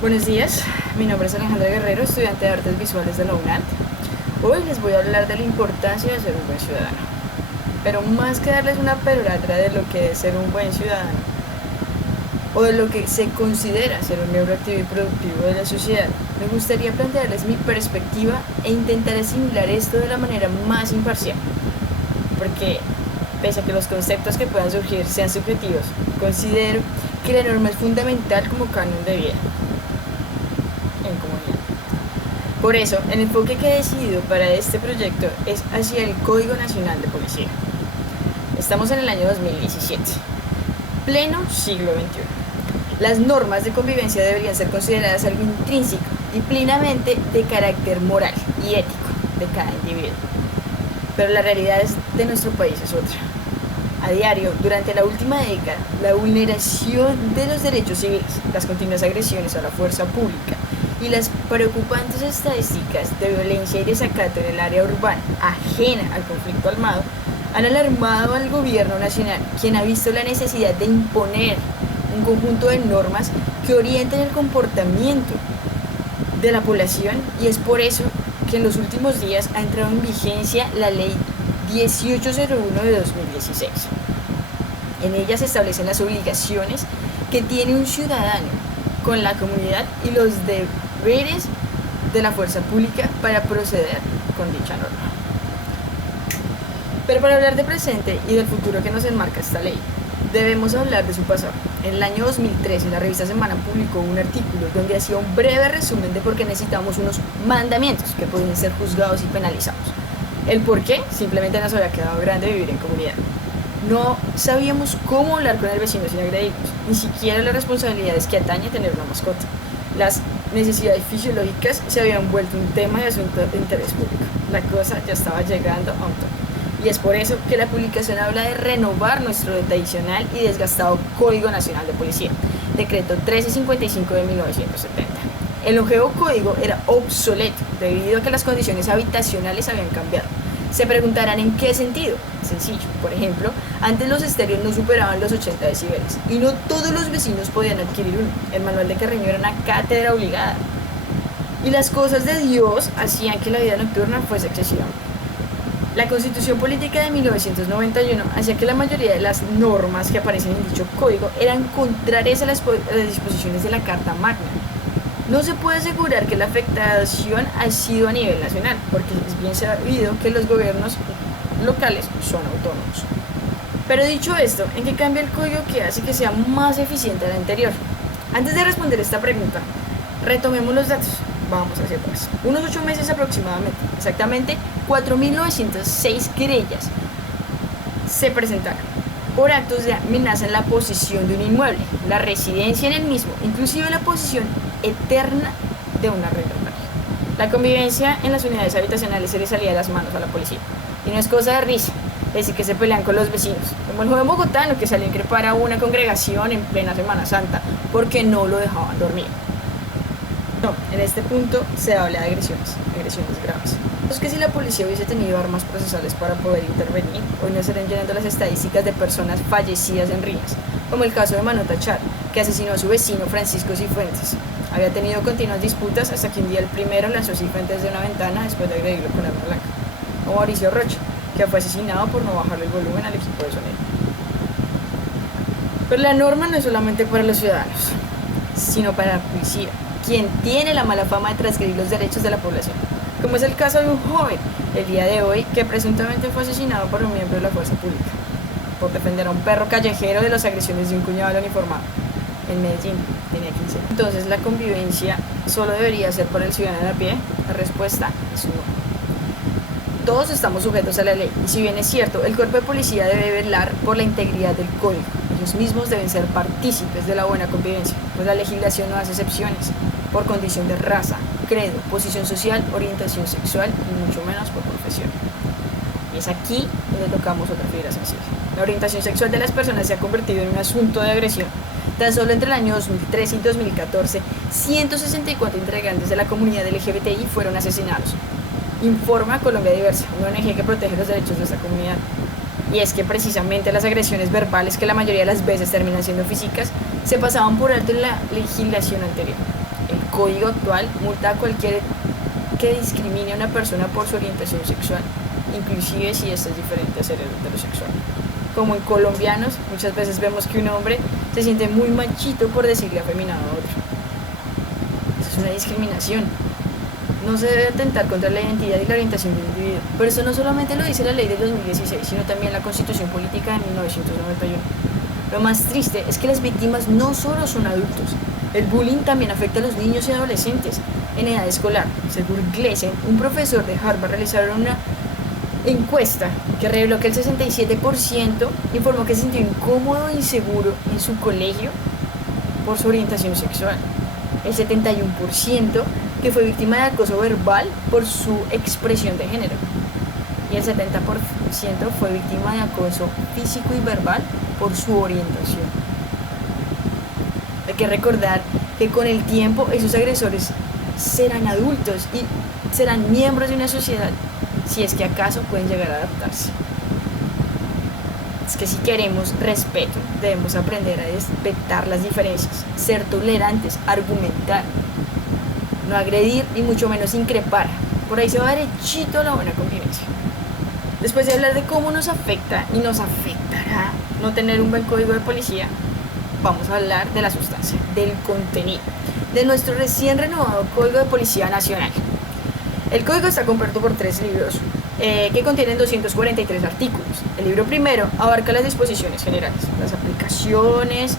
Buenos días, mi nombre es Alejandra Guerrero, estudiante de Artes Visuales de la UNAD. Hoy les voy a hablar de la importancia de ser un buen ciudadano. Pero más que darles una peroratra de lo que es ser un buen ciudadano, o de lo que se considera ser un miembro activo y productivo de la sociedad, me gustaría plantearles mi perspectiva e intentar asimilar esto de la manera más imparcial. Porque, pese a que los conceptos que puedan surgir sean subjetivos, considero que la norma es fundamental como canon de vida en comunidad. Por eso, el enfoque que he decidido para este proyecto es hacia el Código Nacional de Policía. Estamos en el año 2017, pleno siglo XXI. Las normas de convivencia deberían ser consideradas algo intrínseco y plenamente de carácter moral y ético de cada individuo. Pero la realidad de nuestro país es otra. A diario, durante la última década, la vulneración de los derechos civiles, las continuas agresiones a la fuerza pública y las preocupantes estadísticas de violencia y desacato en el área urbana, ajena al conflicto armado, han alarmado al gobierno nacional, quien ha visto la necesidad de imponer un conjunto de normas que orienten el comportamiento de la población, y es por eso que en los últimos días ha entrado en vigencia la Ley 1801 de 2016. En ella se establecen las obligaciones que tiene un ciudadano con la comunidad y los deberes de la fuerza pública para proceder con dicha norma. Pero para hablar de presente y del futuro que nos enmarca esta ley, debemos hablar de su pasado. En el año 2013, la revista Semana publicó un artículo donde hacía un breve resumen de por qué necesitamos unos mandamientos que pueden ser juzgados y penalizados. El por qué simplemente nos había quedado grande vivir en comunidad. No sabíamos cómo hablar con el vecino sin agredirnos, ni siquiera las responsabilidades que atañe tener una mascota. Las necesidades fisiológicas se habían vuelto un tema de asunto de interés público. La cosa ya estaba llegando a un tope. Y es por eso que la publicación habla de renovar nuestro tradicional y desgastado Código Nacional de Policía, Decreto 1355 de 1970. El longevo código era obsoleto debido a que las condiciones habitacionales habían cambiado. Se preguntarán en qué sentido. Sencillo, por ejemplo, antes los estéreos no superaban los 80 decibeles y no todos los vecinos podían adquirir uno. El manual de Carreño era una cátedra obligada. Y las cosas de Dios hacían que la vida nocturna fuese excesiva. La Constitución Política de 1991 hacía que la mayoría de las normas que aparecen en dicho código eran contrarias a las disposiciones de la Carta Magna. No se puede asegurar que la afectación ha sido a nivel nacional, porque es bien sabido que los gobiernos locales son autónomos. Pero dicho esto, ¿en qué cambia el código que hace que sea más eficiente al anterior? Antes de responder esta pregunta, retomemos los datos. Vamos hacia atrás. Unos 8 meses aproximadamente, exactamente 4.906 querellas se presentaron por actos de amenaza en la posesión de un inmueble, la residencia en el mismo, inclusive la posesión eterna de una arrendataria. La convivencia en las unidades habitacionales se le salía de las manos a la policía. Y no es cosa de risa decir que se pelean con los vecinos, como el joven bogotano que salió a increpar a una congregación en plena Semana Santa porque no lo dejaban dormir. No, en este punto se habla de agresiones graves. Es que si la policía hubiese tenido armas procesales para poder intervenir, hoy no estarían llenando las estadísticas de personas fallecidas en riñas, como el caso de Manota Char, que asesinó a su vecino Francisco Cifuentes. Había tenido continuas disputas hasta que un día el primero lanzó Cifuentes de una ventana después de agredirlo con arma blanca. O Mauricio Rocha, que fue asesinado por no bajarle el volumen al equipo de sonido. Pero la norma no es solamente para los ciudadanos, sino para la policía, quien tiene la mala fama de transgredir los derechos de la población, como es el caso de un joven el día de hoy que presuntamente fue asesinado por un miembro de la fuerza pública por defender a un perro callejero de las agresiones de un cuñado uniformado en Medellín. Tenía 15 años. Entonces, ¿la convivencia solo debería ser por el ciudadano a pie? La respuesta es no. Todos estamos sujetos a la ley, y si bien es cierto, el cuerpo de policía debe velar por la integridad del código, ellos mismos deben ser partícipes de la buena convivencia, pues la legislación no hace excepciones por condición de raza, credo, posición social, orientación sexual y mucho menos por profesión. Y es aquí donde tocamos otra fibra sensible. La orientación sexual de las personas se ha convertido en un asunto de agresión. Tan solo entre el año 2013 y 2014, 164 integrantes de la comunidad LGBTI fueron asesinados. Informa Colombia Diversa, una ONG que protege los derechos de esta comunidad. Y es que precisamente las agresiones verbales, que la mayoría de las veces terminan siendo físicas, se pasaban por alto en la legislación anterior. código actual multa a cualquier que discrimine a una persona por su orientación sexual, inclusive si ésta es diferente a ser heterosexual. Como en colombianos, muchas veces vemos que un hombre se siente muy machito por decirle afeminado a otro. Eso es una discriminación. No se debe atentar contra la identidad y la orientación del individuo. Pero eso no solamente lo dice la ley del 2016, sino también la Constitución Política de 1991. Lo más triste es que las víctimas no solo son adultos. El bullying también afecta a los niños y adolescentes en edad escolar. Según Glesen, un profesor de Harvard, realizaron una encuesta que reveló que el 67% informó que se sintió incómodo e inseguro en su colegio por su orientación sexual. El 71% que fue víctima de acoso verbal por su expresión de género. Y el 70% fue víctima de acoso físico y verbal por su orientación. Hay que recordar que con el tiempo esos agresores serán adultos y serán miembros de una sociedad, si es que acaso pueden llegar a adaptarse. Es que si queremos respeto, debemos aprender a respetar las diferencias, ser tolerantes, argumentar, no agredir y mucho menos increpar. Por ahí se va derechito a la buena convivencia. Después de hablar de cómo nos afecta y nos afectará no tener un buen código de policía, vamos a hablar de la sustancia, del contenido, de nuestro recién renovado Código de Policía Nacional. El código está compuesto por 3 libros que contienen 243 artículos. El libro primero abarca las disposiciones generales, las aplicaciones,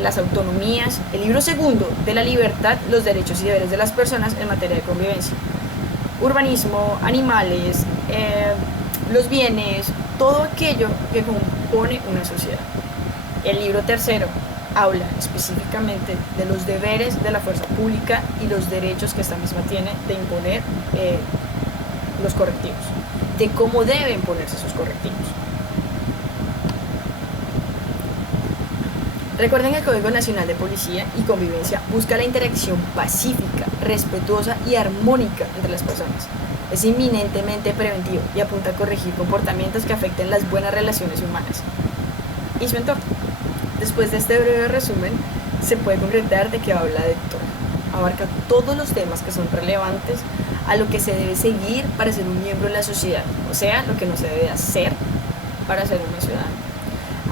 las autonomías. El libro segundo, de la libertad, los derechos y deberes de las personas en materia de convivencia, urbanismo, animales, los bienes, todo aquello que compone una sociedad. El libro tercero habla específicamente de los deberes de la fuerza pública y los derechos que esta misma tiene de imponer los correctivos, de cómo deben ponerse esos correctivos. Recuerden que el Código Nacional de Policía y Convivencia busca la interacción pacífica, respetuosa y armónica entre las personas. Es inminentemente preventivo y apunta a corregir comportamientos que afecten las buenas relaciones humanas y su entorno. Después de este breve resumen, se puede concretar de que habla de todo. Abarca todos los temas que son relevantes a lo que se debe seguir para ser un miembro de la sociedad, o sea, lo que no se debe hacer para ser un ciudadano.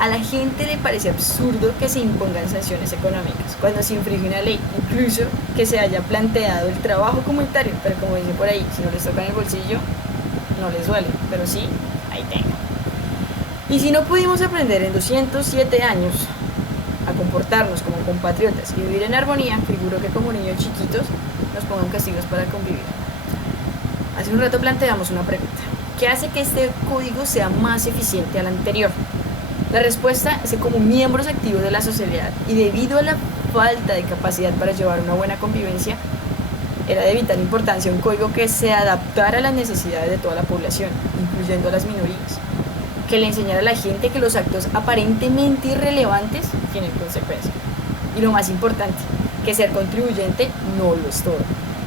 A la gente le parece absurdo que se impongan sanciones económicas cuando se infringe una ley, incluso que se haya planteado el trabajo comunitario, pero como dice por ahí, si no les toca en el bolsillo, no les duele, pero sí, ahí tengan. Y si no pudimos aprender en 207 años a comportarnos como compatriotas y vivir en armonía, figuro que como niños chiquitos nos pongan castigos para convivir. Hace un rato planteamos una pregunta: ¿qué hace que este código sea más eficiente al anterior? La respuesta es que como miembros activos de la sociedad y debido a la falta de capacidad para llevar una buena convivencia, era de vital importancia un código que se adaptara a las necesidades de toda la población, incluyendo a las minorías, que le enseñara a la gente que los actos aparentemente irrelevantes tienen consecuencias. Y lo más importante, que ser contribuyente no lo es todo,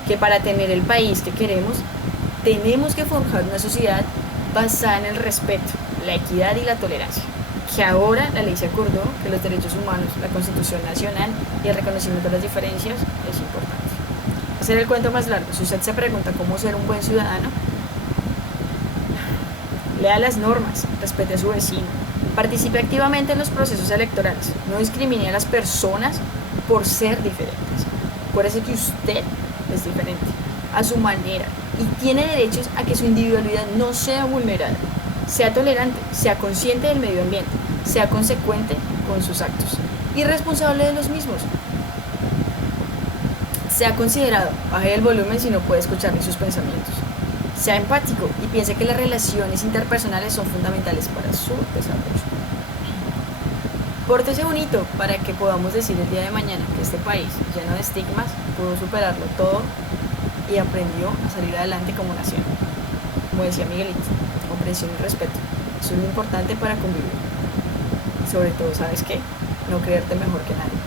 que para tener el país que queremos, tenemos que forjar una sociedad basada en el respeto, la equidad y la tolerancia. Que ahora la ley se acordó que los derechos humanos, la Constitución Nacional y el reconocimiento de las diferencias es importante. Hacer el cuento más largo, si usted se pregunta cómo ser un buen ciudadano, lea las normas, respete a su vecino, participe activamente en los procesos electorales, no discrimine a las personas por ser diferentes. Acuérdese que usted es diferente, a su manera, y tiene derechos a que su individualidad no sea vulnerada. Sea tolerante, sea consciente del medio ambiente, sea consecuente con sus actos y responsable de los mismos. Sea considerado, baje el volumen si no puede escuchar ni sus pensamientos. Sea empático y piense que las relaciones interpersonales son fundamentales para su desarrollo. Pórtese bonito para que podamos decir el día de mañana que este país, lleno de estigmas, pudo superarlo todo y aprendió a salir adelante como nación. Como decía Miguelito, comprensión y respeto. Eso es lo importante para convivir. Y sobre todo, ¿sabes qué? No creerte mejor que nadie.